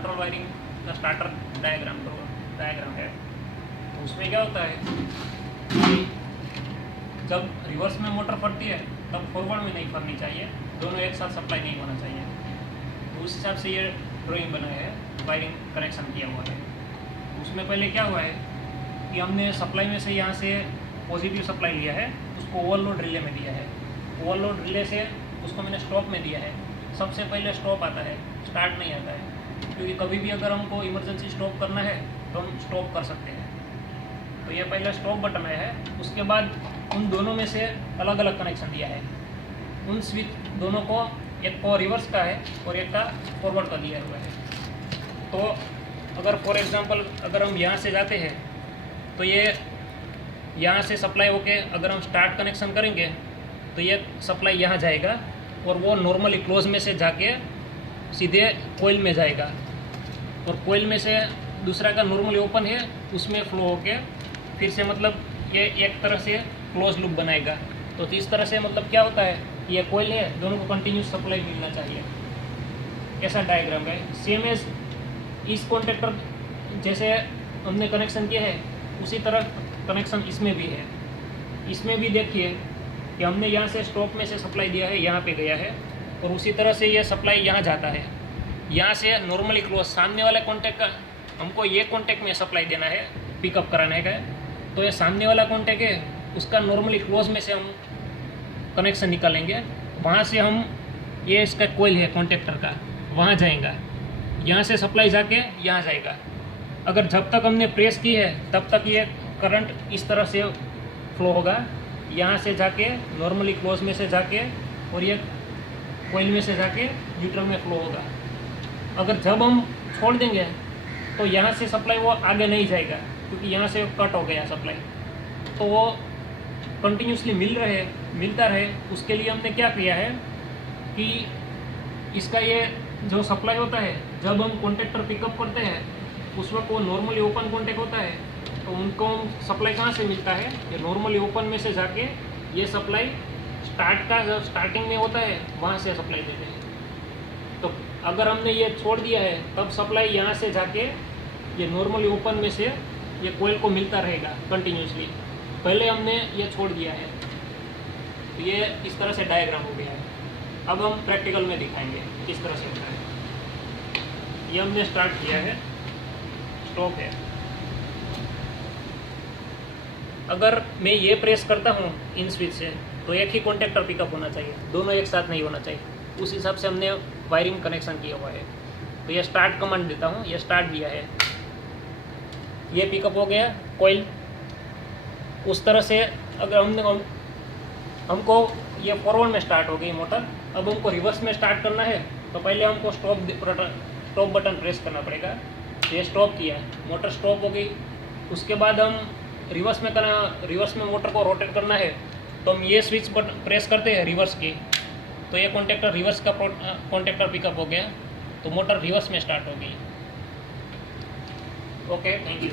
Control wiring का starter diagram है। तो उसमें क्या होता है कि जब रिवर्स में मोटर फटती है तब फॉरवर्ड में नहीं फटनी चाहिए, दोनों एक साथ सप्लाई नहीं होना चाहिए। तो उस हिसाब से ये ड्राइंग बनाया है, वायरिंग कनेक्शन किया हुआ है। उसमें पहले क्या हुआ है कि हमने सप्लाई में से यहाँ से पॉजिटिव सप्लाई लिया है, उसको ओवरलोड रिले में दिया है। ओवरलोड रिले से उसको मैंने स्टॉप में दिया है। सबसे पहले स्टॉप आता है, स्टार्ट नहीं आता है, क्योंकि कभी भी अगर हमको इमरजेंसी स्टॉप करना है तो हम स्टॉप कर सकते हैं। तो ये पहले स्टॉप बटन है। उसके बाद उन दोनों में से अलग अलग कनेक्शन दिया है। उन स्विच दोनों को, एक को रिवर्स का है और एक का फॉरवर्ड का दिया हुआ है। तो अगर फॉर एग्जांपल अगर हम यहाँ से जाते हैं तो ये यहाँ से सप्लाई होके अगर हम स्टार्ट कनेक्शन करेंगे तो ये सप्लाई यहाँ जाएगा और वो नॉर्मली क्लोज में से जाके सीधे कोयल में जाएगा, और कोयल में से दूसरा का नॉर्मली ओपन है, उसमें फ्लो होके फिर से मतलब ये एक तरह से क्लोज लूप बनाएगा। तो इस तरह से मतलब क्या होता है, ये कोयल है, दोनों को कंटिन्यूस सप्लाई मिलना चाहिए। ऐसा डायग्राम है। सेम एज इस कॉन्टेक्टर जैसे हमने कनेक्शन किया है उसी तरह कनेक्शन इसमें भी है। इसमें भी देखिए कि हमने यहाँ से स्टॉप में से सप्लाई दिया है, यहाँ पे गया है, और उसी तरह से ये सप्लाई यहाँ जाता है। यहाँ से नॉर्मली क्लोज सामने वाले कॉन्टेक्ट का हमको ये कॉन्टेक्ट में सप्लाई देना है, पिकअप कराने का। तो ये सामने वाला कॉन्टेक्ट है, उसका नॉर्मली क्लोज में से हम कनेक्शन निकालेंगे। वहाँ से हम ये इसका कोयल है कॉन्टेक्टर का, वहाँ जाएगा, यहाँ से सप्लाई जाके यहाँ जाएगा। अगर जब तक हमने प्रेस की है तब तक ये करंट इस तरह से फ्लो होगा, यहाँ से जाके नॉर्मली क्लोज में से जाके और ये कोयल में से जाके न्यूट्रल में फ्लो होगा। अगर जब हम छोड़ देंगे तो यहाँ से सप्लाई वो आगे नहीं जाएगा, क्योंकि यहाँ से कट हो गया सप्लाई। तो वो कंटिन्यूसली मिलता रहे, उसके लिए हमने क्या किया है कि इसका ये जो सप्लाई होता है, जब हम कॉन्टेक्टर पिकअप करते हैं उस वक्त वो नॉर्मली ओपन कॉन्टेक्ट होता है, तो उनको सप्लाई कहाँ से मिलता है, ये नॉर्मली ओपन में से जाके ये सप्लाई जब स्टार्टिंग में होता है वहाँ से सप्लाई देते हैं। तो अगर हमने ये छोड़ दिया है तब सप्लाई यहाँ से जाके ये नॉर्मली ओपन में से ये कोयल को मिलता रहेगा कंटिन्यूसली। पहले हमने ये छोड़ दिया है। तो ये इस तरह से डायग्राम हो गया है। अब हम प्रैक्टिकल में दिखाएंगे किस तरह से होता है। ये हमने स्टार्ट किया है, स्टॉप है। अगर मैं ये प्रेस करता हूँ इन स्विच से तो एक ही कॉन्टेक्टर पिकअप होना चाहिए, दोनों एक साथ नहीं होना चाहिए। उस हिसाब से हमने वायरिंग कनेक्शन किया हुआ है। तो ये स्टार्ट कमांड देता हूँ, ये स्टार्ट दिया है, ये पिकअप हो गया कॉइल। उस तरह से अगर हमको ये फॉरवर्ड में स्टार्ट हो गई मोटर, अब हमको रिवर्स में स्टार्ट करना है तो पहले हमको स्टॉप बटन प्रेस करना पड़ेगा। ये स्टॉप किया, मोटर स्टॉप हो गई। उसके बाद हम रिवर्स में मोटर को रोटेट करना है तो हम ये स्विच बटन प्रेस करते हैं रिवर्स की, तो ये कॉन्टेक्टर रिवर्स का कॉन्टेक्टर पिकअप हो गया, तो मोटर रिवर्स में स्टार्ट हो गई। Okay, thank you.